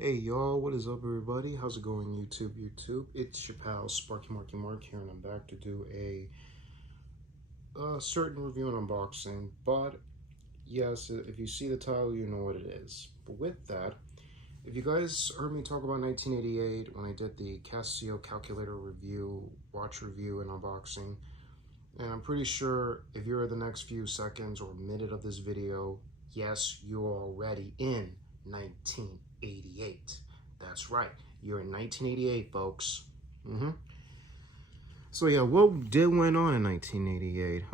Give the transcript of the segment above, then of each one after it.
Hey y'all, what is up everybody? How's it going YouTube? It's your pal Sparky Marky Mark here and I'm back to do a certain review and unboxing. But yes, if you see the title, you know what it is. But with that, if you guys heard me talk about 1988 when I did the Casio calculator review, watch review and unboxing, and I'm pretty sure if you're at the next few seconds or minute of this video, yes, you're already in 1988. That's right, you're in 1988, folks. So yeah, what did went on in 1988?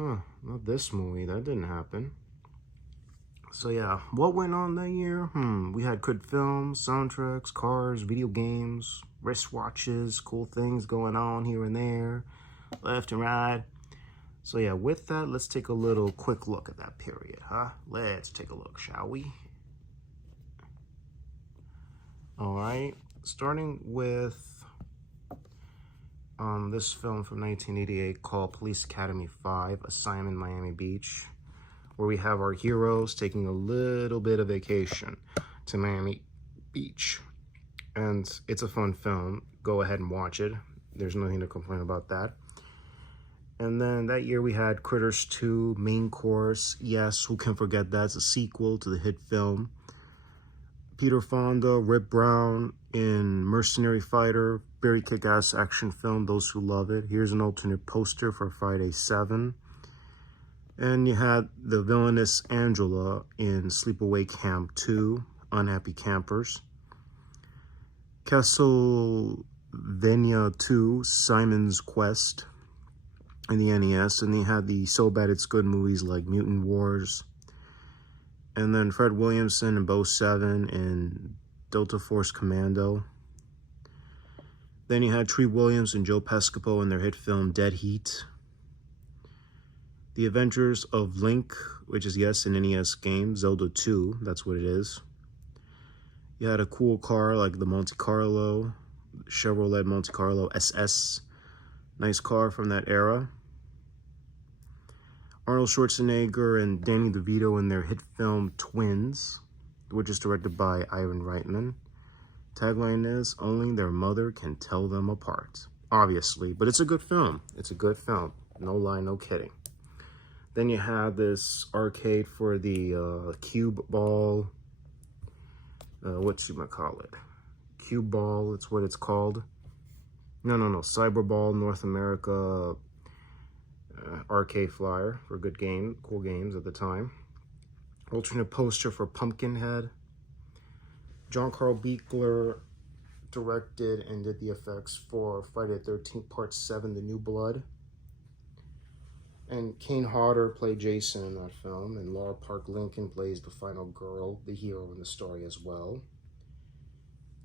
Not this movie, that didn't happen. So yeah, what went on that year? We had good films, soundtracks, cars, video games, wristwatches, cool things going on here and there, left and right. So yeah, with that, let's take a little quick look at that period, Let's take a look, shall we? All right, starting with this film from 1988 called Police Academy 5, Assignment Miami Beach, where we have our heroes taking a little bit of vacation to Miami Beach. And it's a fun film. Go ahead and watch it. There's nothing to complain about that. And then that year we had Critters 2, Main Course. Yes, who can forget that? It's a sequel to the hit film. Peter Fonda, Rip Brown in Mercenary Fighter. Very kick-ass action film, those who love it. Here's an alternate poster for Friday 7. And you had the villainous Angela in Sleepaway Camp 2, Unhappy Campers. Castlevania 2, Simon's Quest in the NES. And they had the So Bad It's Good movies like Mutant Wars. And then Fred Williamson and Bo 7 in Delta Force Commando. Then you had Tree Williams and Joe Pescopo in their hit film Dead Heat. The Adventures of Link, which is, yes, an NES game. Zelda 2, that's what it is. You had a cool car like the Monte Carlo, Chevrolet Monte Carlo SS. Nice car from that era. Arnold Schwarzenegger and Danny DeVito in their hit film Twins, which is directed by Ivan Reitman. Tagline is, only their mother can tell them apart. Obviously, but it's a good film. It's a good film. No lie, no kidding. Then you have this arcade for the cube ball. Whatchamacallit? Cube ball, it's what it's called. No. Cyberball North America arcade flyer for good game, cool games at the time. Alternate poster for Pumpkinhead. John Carl Buechler directed and did the effects for Friday the 13th Part 7, The New Blood. And Kane Hodder played Jason in that film, and Laura Park Lincoln plays the final girl, the hero in the story as well.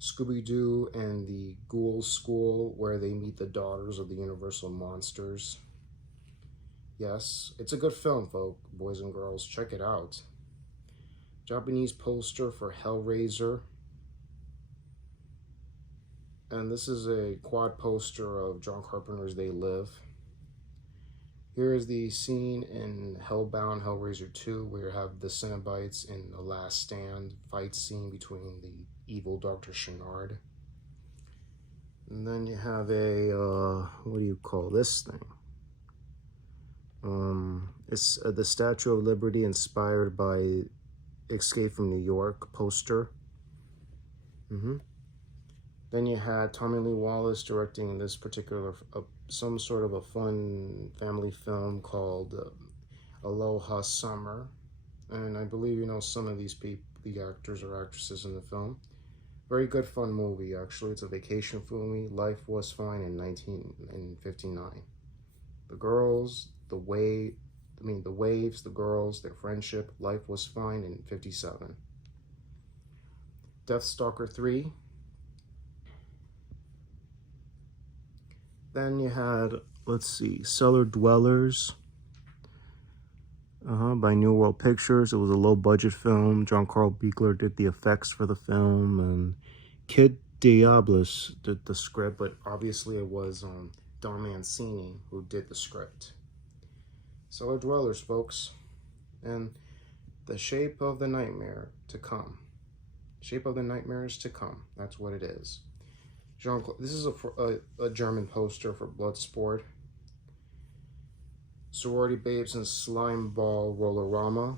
Scooby-Doo and the Ghoul School, where they meet the daughters of the Universal Monsters. Yes, it's a good film, folks, boys and girls. Check it out. Japanese poster for Hellraiser. And this is a quad poster of John Carpenter's They Live. Here is the scene in Hellbound Hellraiser 2 where you have the Cenobites in the Last Stand fight scene between the evil Dr. Channard. And then you have a, what do you call this thing? It's the Statue of Liberty inspired by Escape from New York poster. Then you had Tommy Lee Wallace directing this particular, some sort of a fun family film called Aloha Summer. And I believe you know some of these people, the actors or actresses in the film. Very good fun movie, actually. It's a vacation movie. Life Was Fine in 1959. The girls, the waves, the girls, their friendship. Life Was Fine in 57. Deathstalker 3. Then you had, let's see, Cellar Dwellers by New World Pictures. It was a low-budget film. John Carl Buechler did the effects for the film, and Kid Diablos did the script, but obviously it was Don Mancini who did the script. Cellar Dwellers, folks. And The Shape of the Nightmare to Come. Shape of the Nightmares to Come. That's what it is. This is a German poster for Bloodsport. Sorority Babes and Slime Ball Rollerama.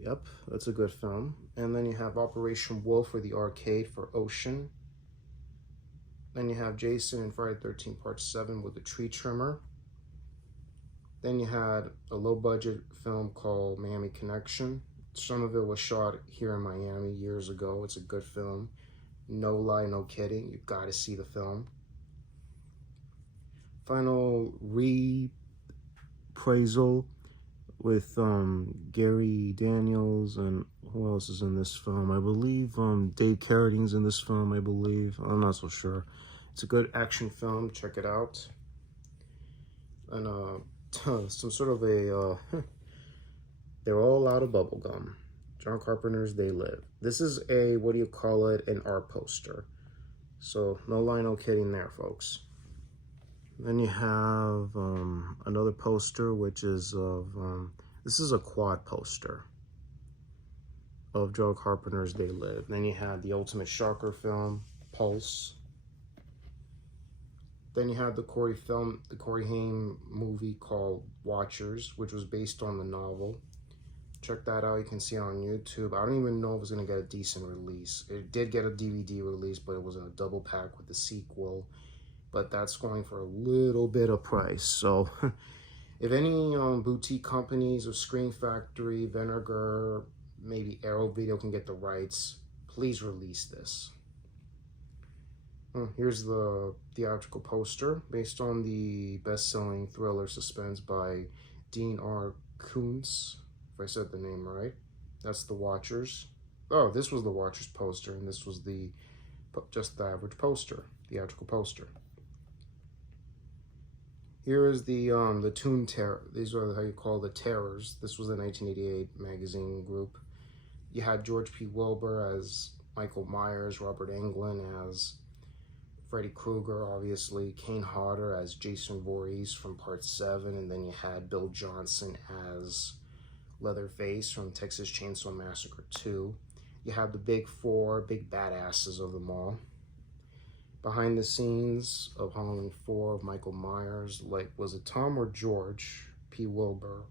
Yep, that's a good film. And then you have Operation Wolf for the arcade for Ocean. Then you have Jason and Friday the 13th Part 7 with the tree trimmer. Then you had a low-budget film called Miami Connection. Some of it was shot here in Miami years ago. It's a good film. No lie, no kidding. You've got to see the film. Final reprisal with Gary Daniels, and who else is in this film? I believe Dave Carradine's in this film, I believe. I'm not so sure. It's a good action film. Check it out. And some sort of a they're all out of bubble gum. John Carpenter's They Live. This is a, what do you call it, an art poster. So no lie, no kidding there, folks. Then you have another poster, which is of this is a quad poster of John Carpenter's They Live. Then you had the Ultimate Shocker film, Pulse. Then you had the Corey Haim movie called Watchers, which was based on the novel. Check that out. You can see it on YouTube. I don't even know if it was going to get a decent release. It did get a DVD release, but it was in a double pack with the sequel. But that's going for a little bit of price. So if any boutique companies or Screen Factory, Vinegar, maybe Arrow Video can get the rights, please release this. Here's the theatrical poster based on the best-selling thriller suspense by Dean R. Koontz, if I said the name right. That's The Watchers. Oh, this was The Watchers poster, and this was just the average poster, theatrical poster. Here is the Toon Terror. These are how you call the Terrors. This was the 1988 magazine group. You had George P. Wilbur as Michael Myers, Robert Englund as Freddy Krueger, obviously, Kane Hodder as Jason Voorhees from Part 7, and then you had Bill Johnson as Leatherface from Texas Chainsaw Massacre 2. You have the big four, big badasses of them all. Behind the scenes of Halloween 4 of Michael Myers, like, was it Tom or George P. Wilbur?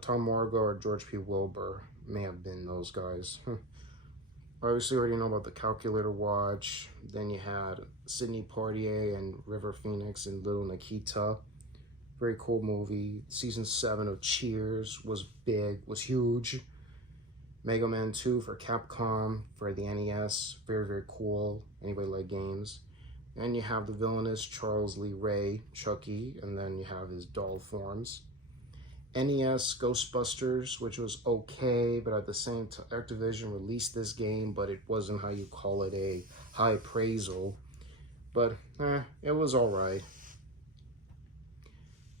Tom Margo or George P. Wilbur may have been those guys. Obviously, already know about the Calculator Watch. Then you had Sidney Poitier and River Phoenix and Little Nikita. Very cool movie. Season 7 of Cheers was big, was huge. Mega Man 2 for Capcom for the NES. Very, very cool. Anybody like games. And you have the villainous Charles Lee Ray, Chucky, and then you have his doll forms. NES Ghostbusters, which was okay, but at the same time, Activision released this game, but it wasn't how you call it a high appraisal. But it was alright.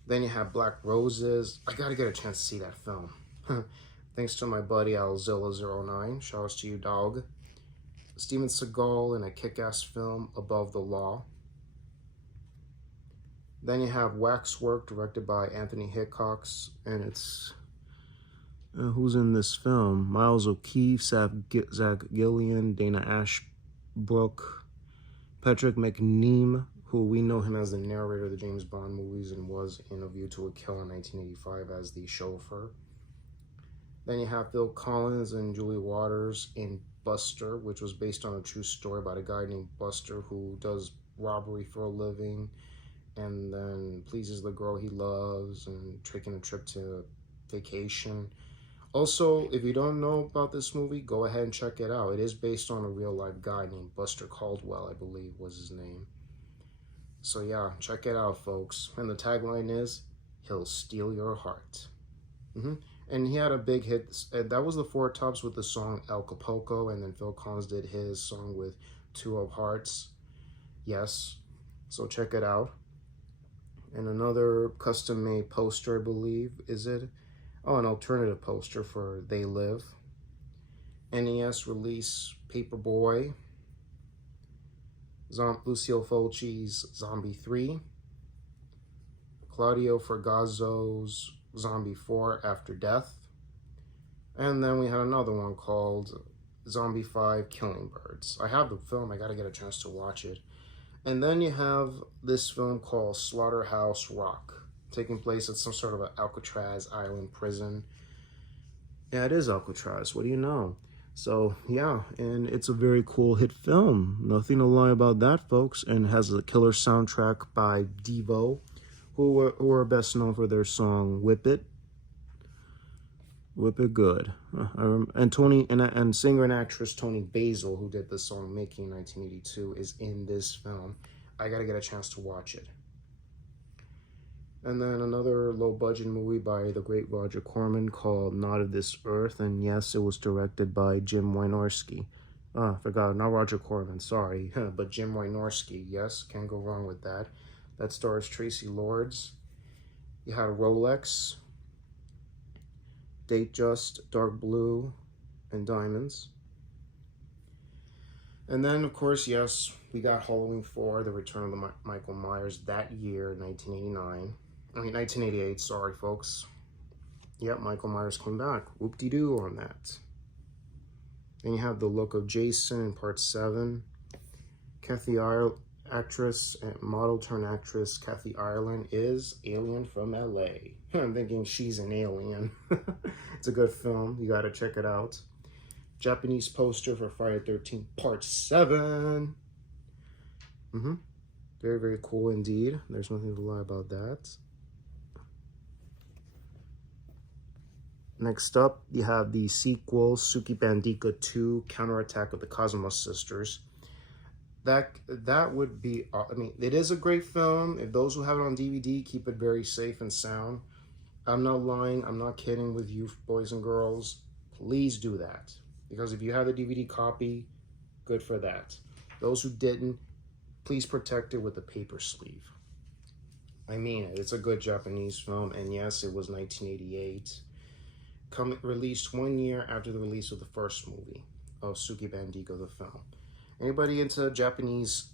Then you have Black Roses. I gotta get a chance to see that film. Thanks to my buddy Alzilla09. Shouts to you, dog. Steven Seagal in a kick-ass film, Above the Law. Then you have Waxwork, directed by Anthony Hickox, and it's who's in this film? Miles O'Keefe, Zach Gillian, Dana Ashbrook, Patrick McNeam, who we know him as the narrator of the James Bond movies and was in A View to a Kill in 1985 as the chauffeur. Then you have Phil Collins and Julie Waters in Buster, which was based on a true story about a guy named Buster who does robbery for a living and then pleases the girl he loves and taking a trip to vacation. Also, if you don't know about this movie, go ahead and check it out. It is based on a real-life guy named Buster Caldwell, I believe was his name. So yeah, check it out, folks. And the tagline is, he'll steal your heart. And he had a big hit. That was the Four Tops with the song El Capulco, and then Phil Collins did his song with Two of Hearts. Yes, so check it out. And another custom-made poster, I believe, is it? Oh, an alternative poster for They Live. NES release Paperboy. Lucio Fulci's Zombie 3. Claudio Fragazzo's Zombie 4 After Death. And then we had another one called Zombie 5 Killing Birds. I have the film, I gotta get a chance to watch it. And then you have this film called Slaughterhouse Rock, taking place at some sort of an Alcatraz Island prison. Yeah, it is Alcatraz. What do you know? So, yeah, and it's a very cool hit film. Nothing to lie about that, folks. And has a killer soundtrack by Devo, who are best known for their song Whip It. Whip It Good. And singer and actress Toni Basil, who did the song Mickey in 1982, is in this film. I gotta get a chance to watch it. And then another low-budget movie by the great Roger Corman called Not of This Earth. And yes, it was directed by Jim Wynorski. I forgot, not Roger Corman, sorry. But Jim Wynorski, yes, can't go wrong with that. That stars Tracy Lords. You had Rolex, Datejust, Dark Blue, and Diamonds. And then, of course, yes, we got Halloween 4, The Return of the Michael Myers, that year, 1988, sorry, folks. Yep, Michael Myers came back. Whoop-de-doo on that. Then you have The Look of Jason in Part 7. Actress and model-turned-actress Kathy Ireland is Alien from LA. I'm thinking she's an alien. It's a good film. You gotta check it out. Japanese poster for Friday the 13th Part 7. Very, very cool indeed. There's nothing to lie about that. Next up, you have the sequel, Suki Bandika 2, Counterattack of the Cosmos Sisters. That would be, I mean, it is a great film. If those who have it on DVD, keep it very safe and sound. I'm not lying. I'm not kidding with you, boys and girls. Please do that. Because if you have the DVD copy, good for that. Those who didn't, please protect it with a paper sleeve. I mean it. It's a good Japanese film. And yes, it was 1988. Released 1 year after the release of the first movie of Suki Bandika, the film. Anybody into Japanese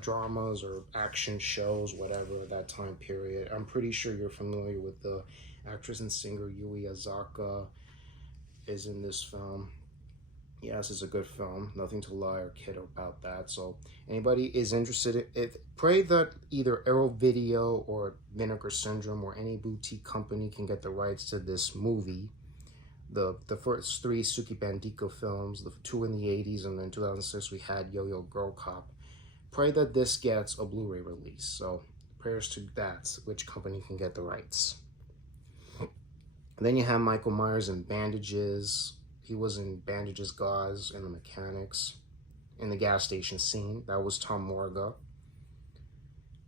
dramas or action shows, whatever, that time period, I'm pretty sure you're familiar with the actress and singer Yui Asaka is in this film. Yes, it's a good film. Nothing to lie or kid about that. So anybody is interested, pray that either Arrow Video or Vinegar Syndrome or any boutique company can get the rights to this movie. The first 3 Suki Bandika films, the 2 in the 80s, and then 2006 we had Yo-Yo Girl Cop. Pray that this gets a Blu-ray release. So prayers to that, which company can get the rights. And then you have Michael Myers in Bandages. He was in Bandages, Gauze, and The Mechanics. In the gas station scene, that was Tom Morga.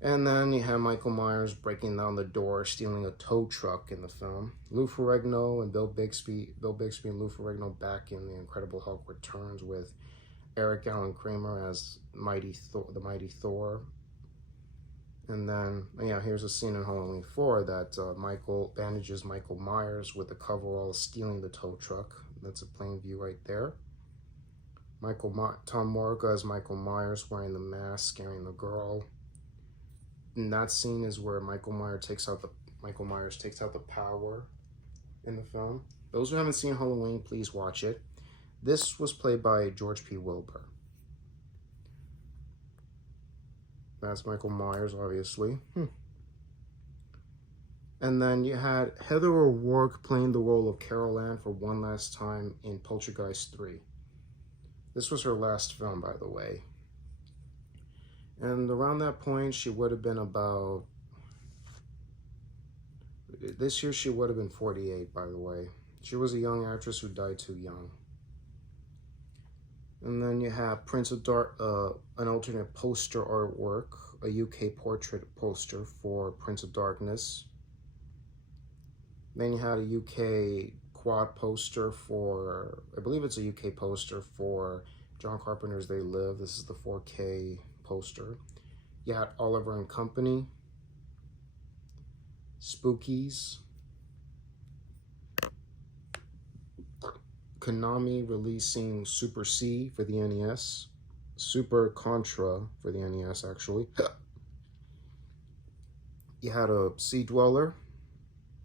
And then you have Michael Myers breaking down the door, stealing a tow truck in the film. Lou Ferrigno and Bill Bixby and Lou Ferrigno back in The Incredible Hulk Returns with Eric Allen Kramer as the Mighty Thor. And then, yeah, here's a scene in Halloween 4 that Michael bandages Michael Myers with the coverall stealing the tow truck. That's a plain view right there. Tom Morga as Michael Myers wearing the mask, scaring the girl. And that scene is where Michael Myers takes out the power in the film. Those who haven't seen Halloween, please watch it. This was played by George P. Wilbur. That's Michael Myers, obviously. And then you had Heather O'Rourke playing the role of Carol Ann for one last time in Poltergeist 3. This was her last film, by the way. And around that point, she would have been about... This year, she would have been 48, by the way. She was a young actress who died too young. And then you have Prince of Dark, an alternate poster artwork, a UK portrait poster for Prince of Darkness. Then you had a UK quad poster for, I believe it's a UK poster for John Carpenter's They Live. This is the 4K poster. You had Oliver and Company, Spookies, Konami releasing Super C for the NES, Super Contra for the NES actually. You had a Sea Dweller,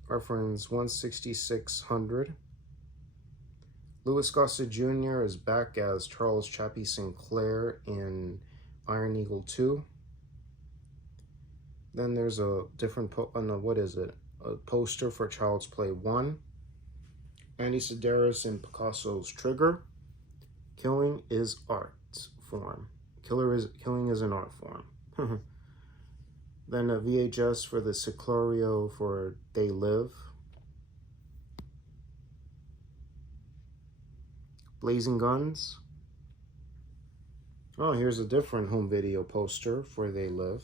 reference 16600. Louis Gossett Jr. is back as Charles Chappie Sinclair in Iron Eagle 2. Then there's a different, what is it? A poster for Child's Play 1. Andy Sedaris in Picasso's Trigger. Killing is art form. Killing is an art form. Then a VHS for the Sicario for They Live. Blazing Guns. Oh, here's a different home video poster for They Live.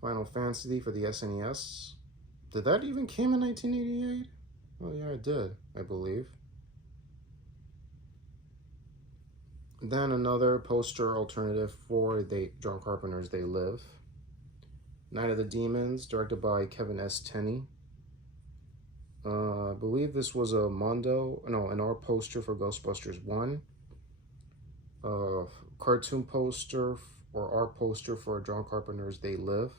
Final Fantasy for the SNES. Did that even came in 1988? Oh yeah, it did, I believe. Then another poster alternative for John Carpenter's They Live. Night of the Demons, directed by Kevin S. Tenney. I believe this was an art poster for Ghostbusters 1. Cartoon poster or art poster for John Carpenter's They Live.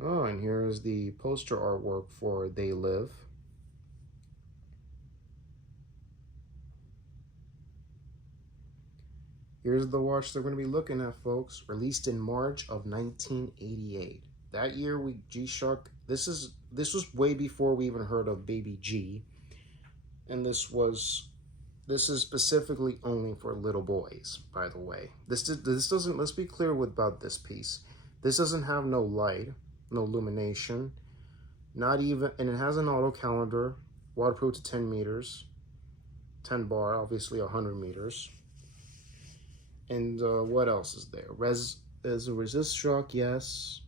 Oh, and here is the poster artwork for They Live. Here's the watch they're going to be looking at, folks. Released in March of 1988. That year, G-Shock. This was way before we even heard of Baby G, and this is specifically only for little boys. By the way, this doesn't. Let's be clear about this piece. This doesn't have no light, no illumination, not even, and it has an auto calendar, waterproof to 10 meters, 10 bar, obviously 100 meters. And what else is there? There's a resist shock, yes.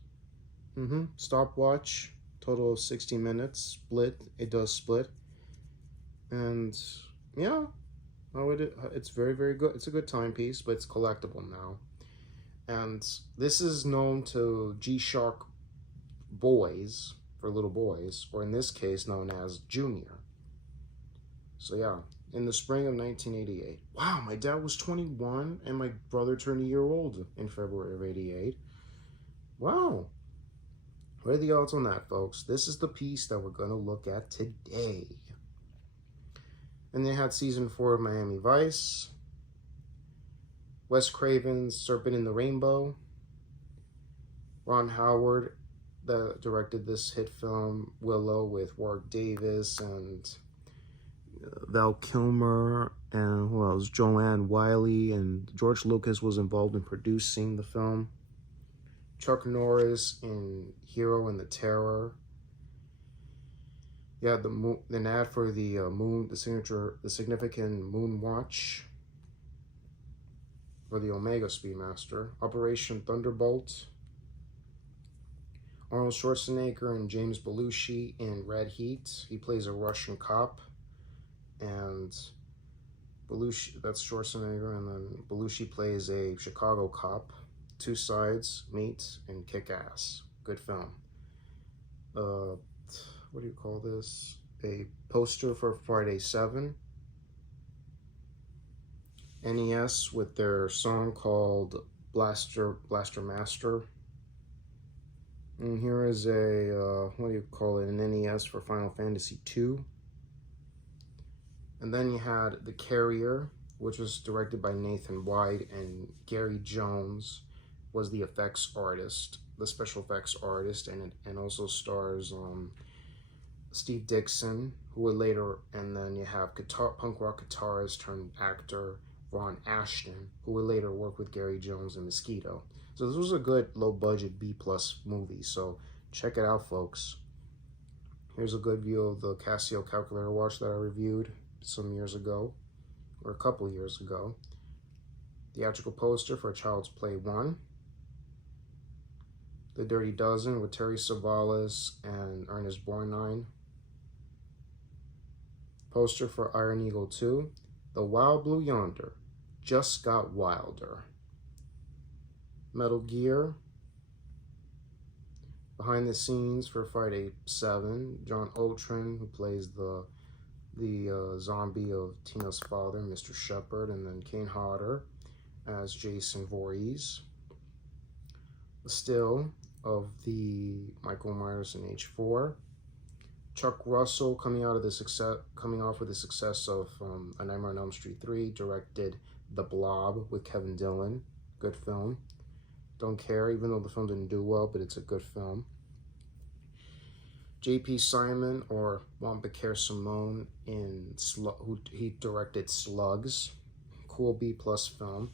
Stopwatch, total of 60 minutes. Split, it does split. And yeah, it's very, very good. It's a good timepiece, but it's collectible now. And this is known to G-Shock boys, for little boys, or in this case known as Junior. So yeah. In the spring of 1988. Wow, my dad was 21 and my brother turned a year old in February of 88. Wow. What are the odds on that, folks? This is the piece that we're going to look at today. And they had season 4 of Miami Vice. Wes Craven's Serpent in the Rainbow. Ron Howard that directed this hit film, Willow, with Warwick Davis and Val Kilmer, and who else? Joanne Wiley, and George Lucas was involved in producing the film. Chuck Norris in Hero and the Terror. Yeah, an ad for the the significant Moon Watch for the Omega Speedmaster. Operation Thunderbolt. Arnold Schwarzenegger and James Belushi in Red Heat. He plays a Russian cop. And Belushi, that's Schwarzenegger, and then Belushi plays a Chicago cop. Two sides meet and kick ass. Good film. What do you call this? A poster for Friday 7. NES with their song called Blaster Master. And here is a, what do you call it? An NES for Final Fantasy 2. And then you had The Carrier, which was directed by Nathan White, and Gary Jones was the effects artist, the special effects artist, and also stars Steve Dixon, who would later, and then you have punk rock guitarist turned actor Ron Ashton, who would later work with Gary Jones and Mosquito. So this was a good low-budget B+ movie, so check it out, folks. Here's a good view of the Casio calculator watch that I reviewed some years ago, or a couple years ago. Theatrical poster for Child's Play 1. The Dirty Dozen with Terry Savalas and Ernest Borgnine. Poster for Iron Eagle 2. The Wild Blue Yonder just got wilder. Metal Gear. Behind the scenes for Friday 7. John Otrin, who plays the zombie of Tina's father, Mr. Shepard, and then Kane Hodder as Jason Voorhees. The still of the Michael Myers in H4. Chuck Russell coming off with the success of A Nightmare on Elm Street 3, directed The Blob with Kevin Dillon. Good film. Don't care, even though the film didn't do well, but it's a good film. J.P. Simon, or Juan Becer Simone, he directed Slugs. Cool B+ film.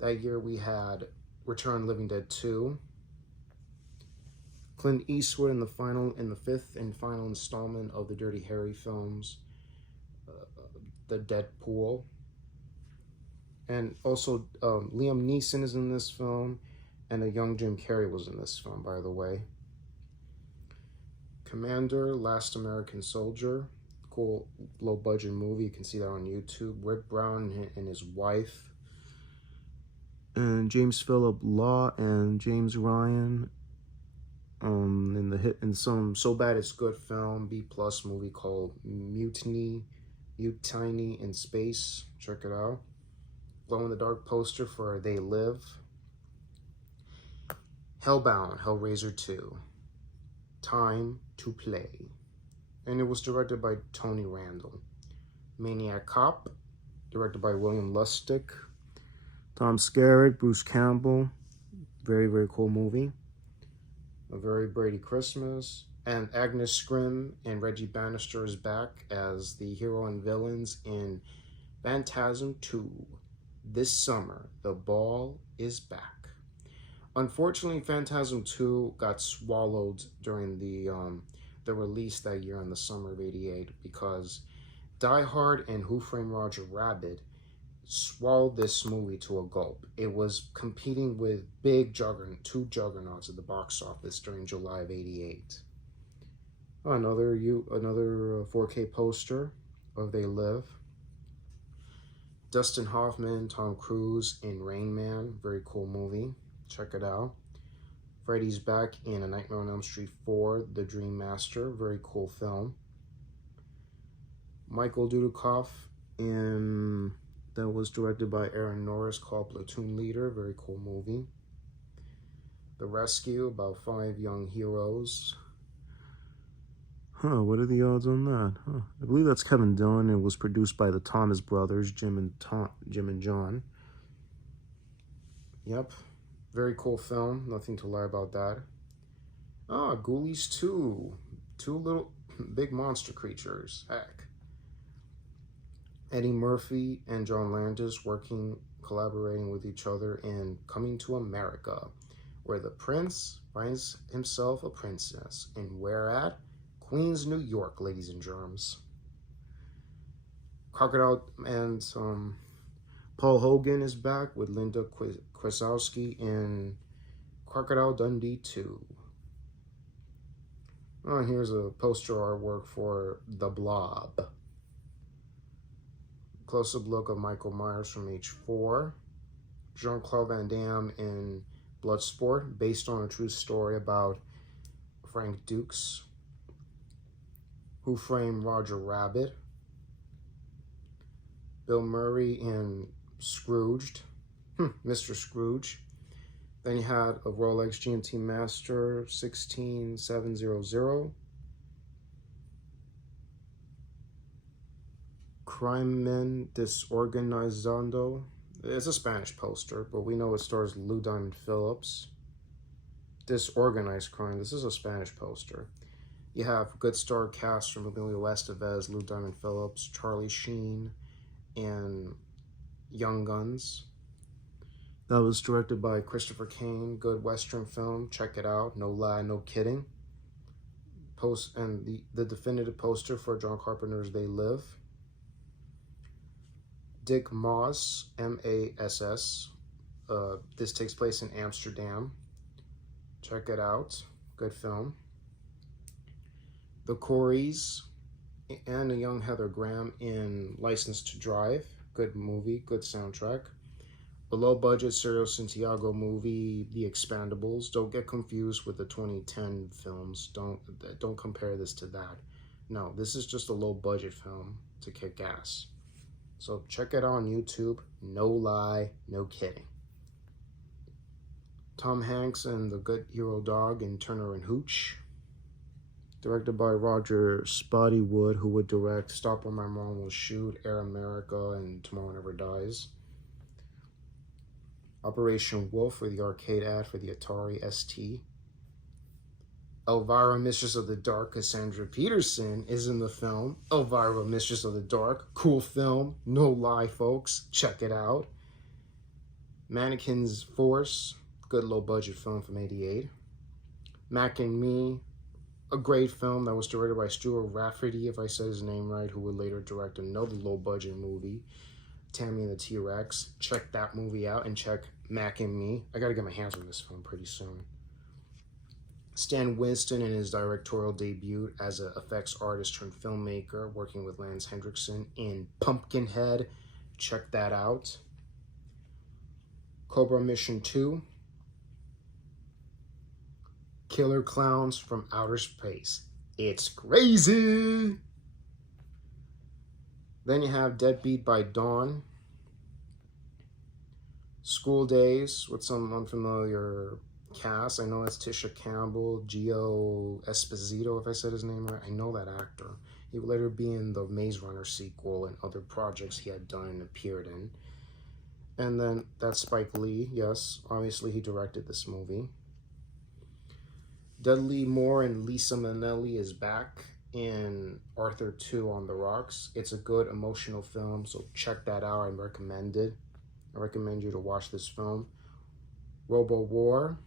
That year we had Return of the Living Dead 2. Clint Eastwood in the fifth and final installment of the Dirty Harry films, The Deadpool. And also Liam Neeson is in this film, and a young Jim Carrey was in this film, by the way. Commander, Last American Soldier, cool low-budget movie. You can see that on YouTube. Rick Brown and his wife, and James Philip Law and James Ryan. In some So Bad It's Good film, B+ movie called Mutiny in Space. Check it out. Glow in the dark poster for They Live. Hellbound, Hellraiser 2. Time to Play. And it was directed by Tony Randall. Maniac Cop, directed by William Lustig. Tom Skerritt, Bruce Campbell. Very, very cool movie. A Very Brady Christmas. And Agnes Scrim and Reggie Bannister is back as the hero and villains in Phantasm 2. This summer, the ball is back. Unfortunately, Phantasm 2 got swallowed during the release that year in the summer of '88 because Die Hard and Who Framed Roger Rabbit swallowed this movie to a gulp. It was competing with two juggernauts at the box office during July of '88. Another 4K poster of They Live. Dustin Hoffman, Tom Cruise in Rain Man, very cool movie. Check it out. Freddy's back in A Nightmare on Elm Street 4, The Dream Master, very cool film. Michael Dudikoff that was directed by Aaron Norris, called Platoon Leader, very cool movie. The Rescue, about 5 young heroes. What are the odds on that? I believe that's Kevin Dillon. It was produced by the Thomas brothers, Jim and John. Yep. Very cool film. Nothing to lie about that. Ghoulies 2. 2 little big monster creatures. Heck. Eddie Murphy and John Landis collaborating with each other in Coming to America, where the prince finds himself a princess. And where at? Queens, New York, ladies and germs. Crocodile and Paul Hogan is back with Linda Krasowski in Crocodile Dundee 2. And here's a poster artwork for The Blob. Close-up look of Michael Myers from H4. Jean-Claude Van Damme in Bloodsport, based on a true story about Frank Dukes. Who Framed Roger Rabbit. Bill Murray in Scrooged, Mr. Scrooge. Then you had a Rolex GMT Master 16700. Crimen Desorganizado. It's a Spanish poster, but we know it stars Lou Diamond Phillips. Disorganized Crime. This is a Spanish poster. You have good star cast from Emilio Estevez, Lou Diamond Phillips, Charlie Sheen, and Young Guns. That was directed by Christopher Kane. Good Western film. Check it out. No lie, no kidding. And the definitive poster for John Carpenter's They Live. Dick Maas, M-A-S-S. This takes place in Amsterdam. Check it out. Good film. The Coreys and a young Heather Graham in License to Drive. Good movie, good soundtrack. A low-budget Sergio Santiago movie, The Expendables. Don't get confused with the 2010 films. Don't compare this to that. No, this is just a low-budget film to kick ass. So check it out on YouTube. No lie, no kidding. Tom Hanks and the Good Hero Dog in Turner and Hooch. Directed by Roger Spottywood, who would direct Stop Where My Mom Will Shoot, Air America, and Tomorrow Never Dies. Operation Wolf for the arcade ad for the Atari ST. Elvira, Mistress of the Dark, Cassandra Peterson is in the film. Elvira, Mistress of the Dark, cool film, no lie, folks, check it out. Mannequin's Force, good low-budget film from '88. Mac and Me, a great film that was directed by Stuart Rafferty, if I said his name right, who would later direct another low-budget movie, Tammy and the T-Rex. Check that movie out and check Mac and Me. I gotta get my hands on this film pretty soon. Stan Winston in his directorial debut as an effects artist turned filmmaker, working with Lance Hendrickson in Pumpkinhead. Check that out. Cobra Mission 2. Killer Clowns from Outer Space. It's crazy! Then you have Deadbeat by Dawn. School Days with some unfamiliar cast. I know that's Tisha Campbell, Gio Esposito, if I said his name right. I know that actor. He would later be in the Maze Runner sequel and other projects he had done and appeared in. And then that's Spike Lee. Yes, obviously he directed this movie. Dudley Moore and Lisa Minnelli is back in Arthur 2 on the Rocks. It's a good emotional film, so check that out. I recommend it. I recommend you to watch this film. Robo War.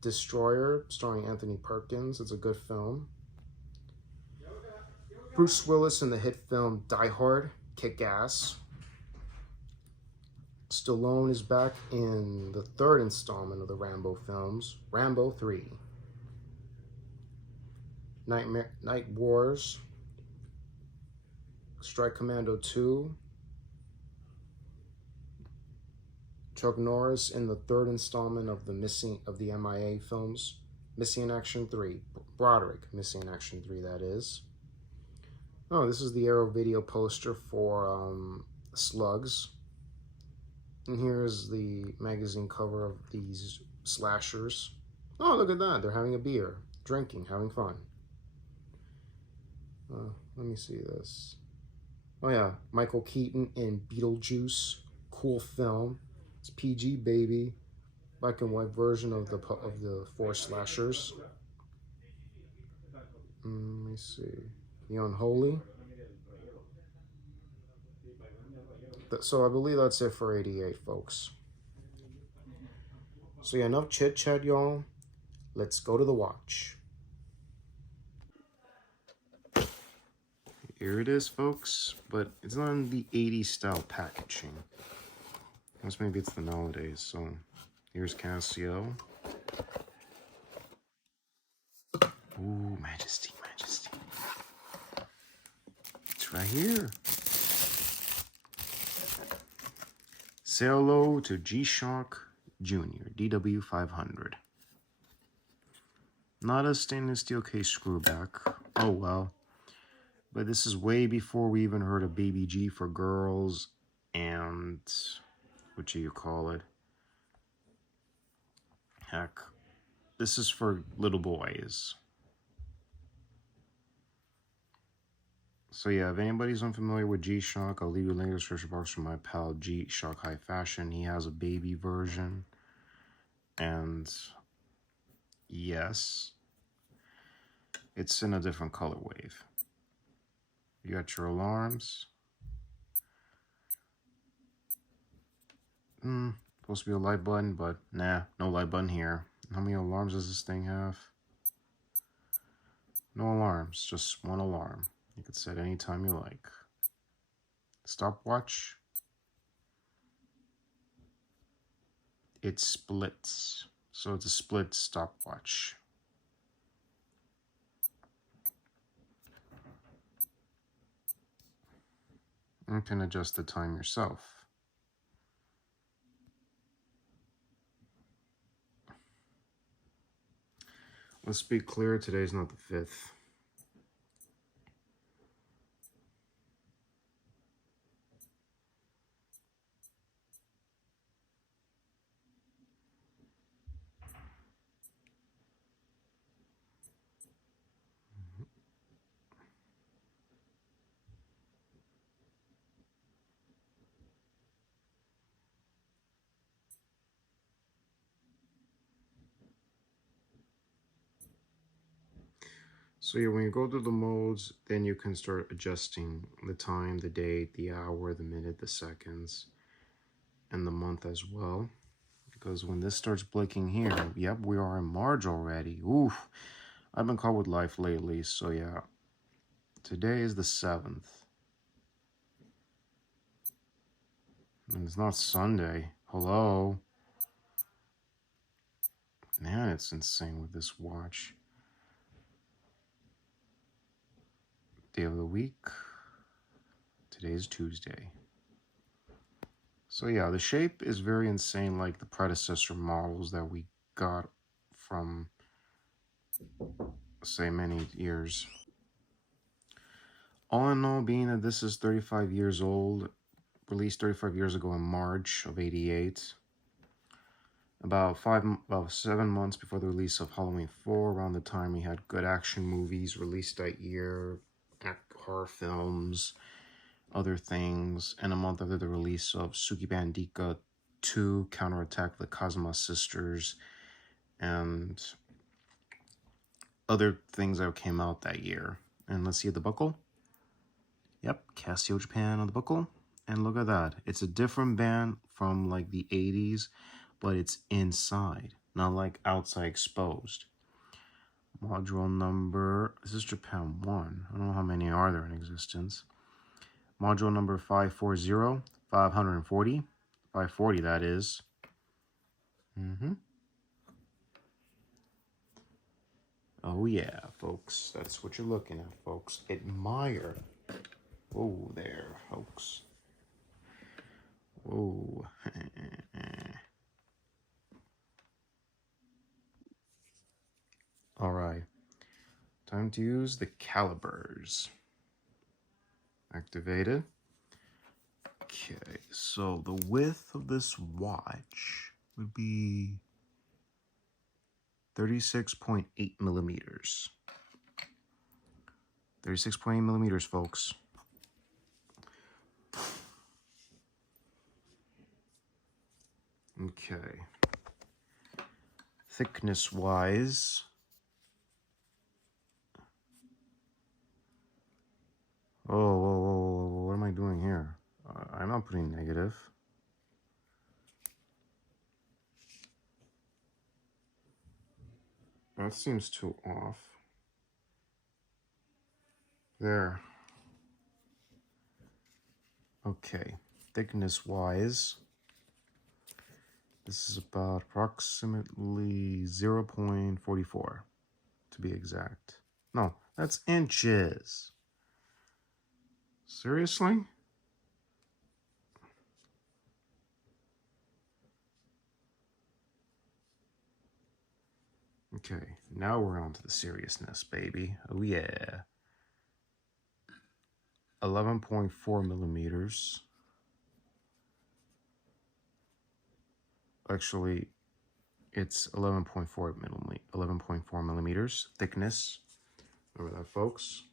Destroyer, starring Anthony Perkins. It's a good film. Bruce Willis in the hit film Die Hard, Kick Ass. Stallone is back in the third installment of the Rambo films, Rambo 3. Night Wars, Strike Commando 2. Chuck Norris in the third installment of the MIA films, Missing in Action 3. Broderick, Missing in Action 3, that is. Oh, this is the Arrow video poster for Slugs. And here's the magazine cover of these slashers. Oh, look at that. They're having a beer, drinking, having fun. Let me see this. Oh, yeah. Michael Keaton in Beetlejuice. Cool film. It's PG, baby. Black and white version of the four slashers. Let me see. The Unholy. So I believe that's it for '88, folks. So yeah, enough chit chat, y'all. Let's go to the watch. Here it is, folks, but it's not in the '80s style packaging. Unless maybe it's the nowadays. So here's Casio. Ooh, Majesty, Majesty. It's right here. Say hello to G-Shock Jr., DW-500. Not a stainless steel case screwback. Oh well. But this is way before we even heard of Baby G for girls and what do you call it? Heck, this is for little boys. So yeah, if anybody's unfamiliar with G-Shock, I'll leave you a link in the description box for my pal G-Shock High Fashion. He has a baby version. And yes, it's in a different color wave. You got your alarms. Supposed to be a light button, but nah, no light button here. How many alarms does this thing have? No alarms, just one alarm. You could set anytime you like. Stopwatch. It splits, so it's a split stopwatch. You can adjust the time yourself. Let's be clear, today's not the 5th. So yeah, when you go through the modes, then you can start adjusting the time, the date, the hour, the minute, the seconds, and the month as well. Because when this starts blinking here, yep, we are in March already. Oof, I've been caught with life lately, so yeah. Today is the 7th. And it's not Sunday. Hello? Man, it's insane with this watch. Day of the week. Today is Tuesday. So yeah, the shape is very insane like the predecessor models that we got from, say, many years. All in all, being that this is 35 years old, released 35 years ago in March of '88, about 7 months before the release of Halloween 4, around the time we had good action movies released that year, horror films, other things, and a month after the release of Suki Bandika 2, Counterattack the Kazuma Sisters, and other things that came out that year. And let's see the buckle. Yep, Casio Japan on the buckle. And look at that. It's a different band from like the 80s, but it's inside, not like outside exposed. Module number, this is Japan 1. I don't know how many are there in existence. Module number 540, 540. 540, that is. Oh yeah, folks. That's what you're looking at, folks. Admire. Whoa there, folks. Whoa. All right. Time to use the calibers. Activated. Okay, so the width of this watch would be 36.8 millimeters. 36.8 millimeters, folks. Okay. Thickness-wise, whoa, what am I doing here? I'm not putting negative. That seems too off. There. Okay, thickness-wise, this is about approximately 0.44, to be exact. No, that's inches. Seriously? Okay, now we're on to the seriousness, baby. Oh yeah. 11.4 millimeters. Actually, it's 11.4 millimeters thickness. Remember that, folks?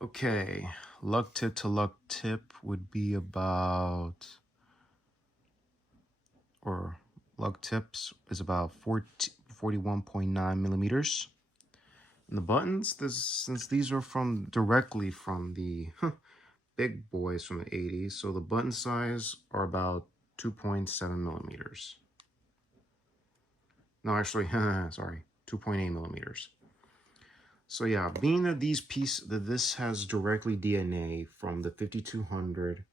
Okay, lug tip to lug tip would be about, or lug tips is about 41.9 millimeters. And the buttons, since these are directly from the big boys from the 80s, so the button size are about 2.7 millimeters. No, actually, sorry, 2.8 millimeters. So yeah, being that this has directly DNA from the 5200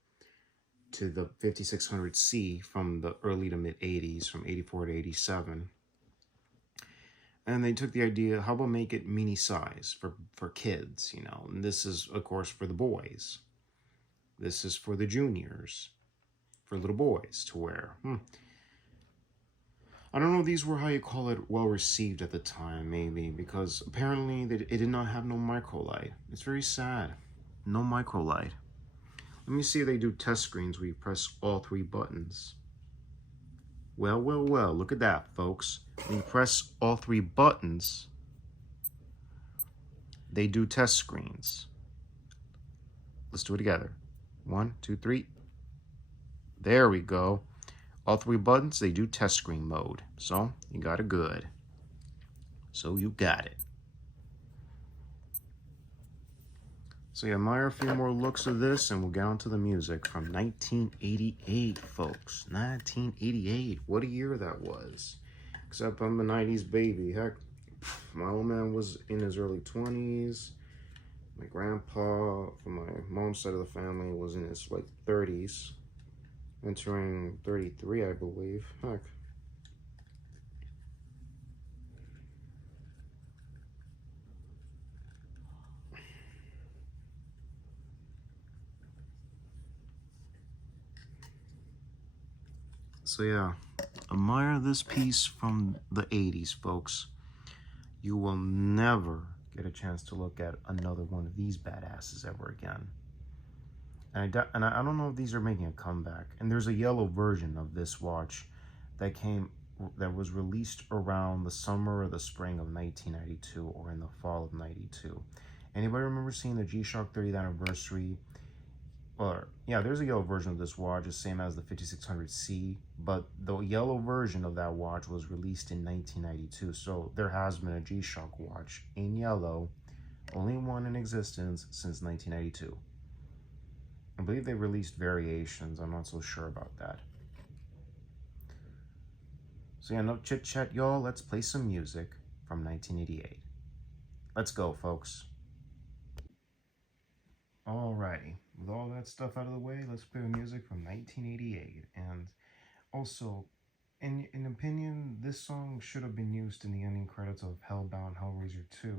to the 5600C from the early to mid 80s, from 84 to 87. And they took the idea, how about make it mini size for kids, you know? And this is, of course, for the boys. This is for the juniors, for little boys to wear. I don't know if these were, how you call it, well received at the time, maybe, because apparently it did not have no micro light. It's very sad. No micro light. Let me see if they do test screens where you press all 3 buttons. Well, look at that, folks. When you press all 3 buttons, they do test screens. Let's do it together. 1, 2, 3. There we go. All 3 buttons, they do test screen mode. So, you got it good. So, you got it. So yeah, admire a few more looks of this and we'll get on to the music from 1988, folks. 1988. What a year that was. Except I'm a 90s baby. Heck, my old man was in his early 20s. My grandpa, from my mom's side of the family, was in his like 30s. Entering 33, I believe. Heck. So yeah, admire this piece from the 80s, folks. You will never get a chance to look at another one of these badasses ever again. And I don't know if these are making a comeback. And there's a yellow version of this watch that was released around the summer or the spring of 1992 or in the fall of 92. Anybody remember seeing the G-Shock 30th anniversary? Or yeah, there's a yellow version of this watch, the same as the 5600C, but the yellow version of that watch was released in 1992. So there has been a G-Shock watch in yellow, only one in existence since 1992. I believe they released variations. I'm not so sure about that. So yeah, enough chit chat, y'all. Let's play some music from 1988. Let's go, folks. Alrighty, with all that stuff out of the way, let's play music from 1988. And also, in opinion, this song should have been used in the ending credits of Hellbound Hellraiser 2,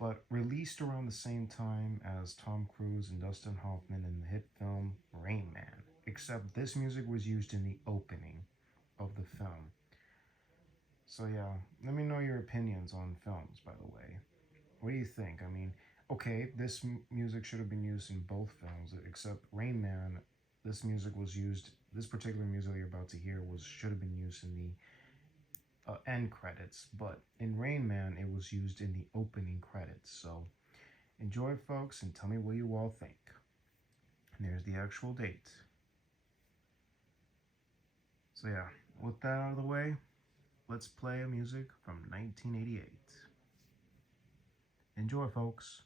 but released around the same time as Tom Cruise and Dustin Hoffman in the hit film Rain Man, except this music was used in the opening of the film. So yeah, let me know your opinions on films, by the way. What do you think? I mean, okay, this music should have been used in both films, except Rain Man, this particular music you're about to hear should have been used in the end credits, but in Rain Man, it was used in the opening credits. So enjoy, folks, and tell me what you all think. And there's the actual date. So yeah, with that out of the way, let's play a music from 1988. Enjoy, folks.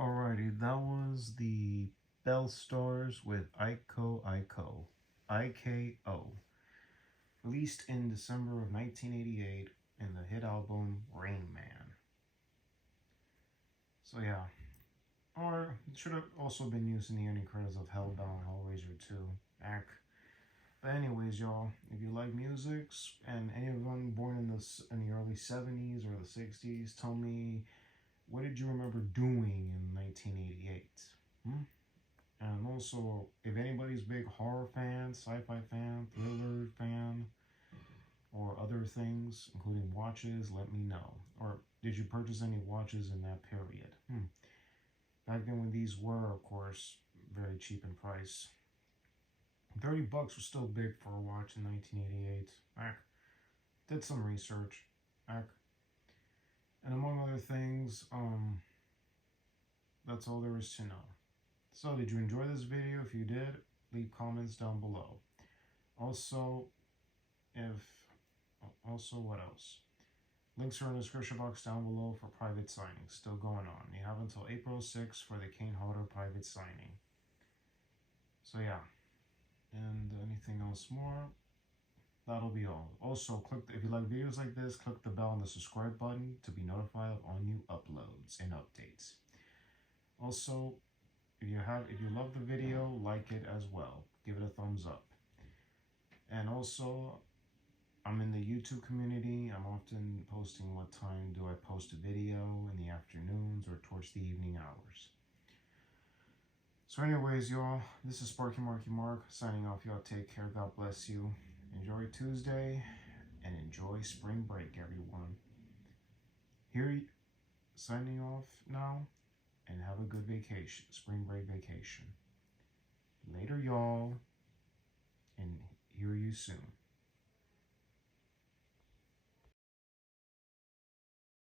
Alrighty, that was the Bell Stars with Iko. IKO. Released in December of 1988 in the hit album Rain Man. So yeah. Or it should have also been used in the ending credits of Hellbound, Hellraiser 2, Ack. But anyways, y'all, if you like music and anyone born in the early 70s or the 60s, tell me, what did you remember doing in 1988? And also, if anybody's big horror fan, sci-fi fan, thriller fan, or other things, including watches, let me know. Or did you purchase any watches in that period? Back then when these were, of course, very cheap in price. $30 was still big for a watch in 1988. Did some research. And among other things, that's all there is to know. So, did you enjoy this video? If you did, leave comments down below. Also, what else? Links are in the description box down below for private signings. Still going on. You have until April 6th for the Kane Hodder private signing. So yeah. And anything else more? That'll be all. Also, if you like videos like this, click the bell on the subscribe button to be notified of all new uploads and updates. Also, if you love the video, like it as well. Give it a thumbs up. And also, I'm in the YouTube community. I'm often posting what time do I post a video, in the afternoons or towards the evening hours. So anyways, y'all, this is Sparky Marky Mark signing off. Y'all take care. God bless you. Enjoy Tuesday and enjoy spring break, everyone. Here, signing off now, and have a good vacation, spring break vacation. Later, y'all, and hear you soon.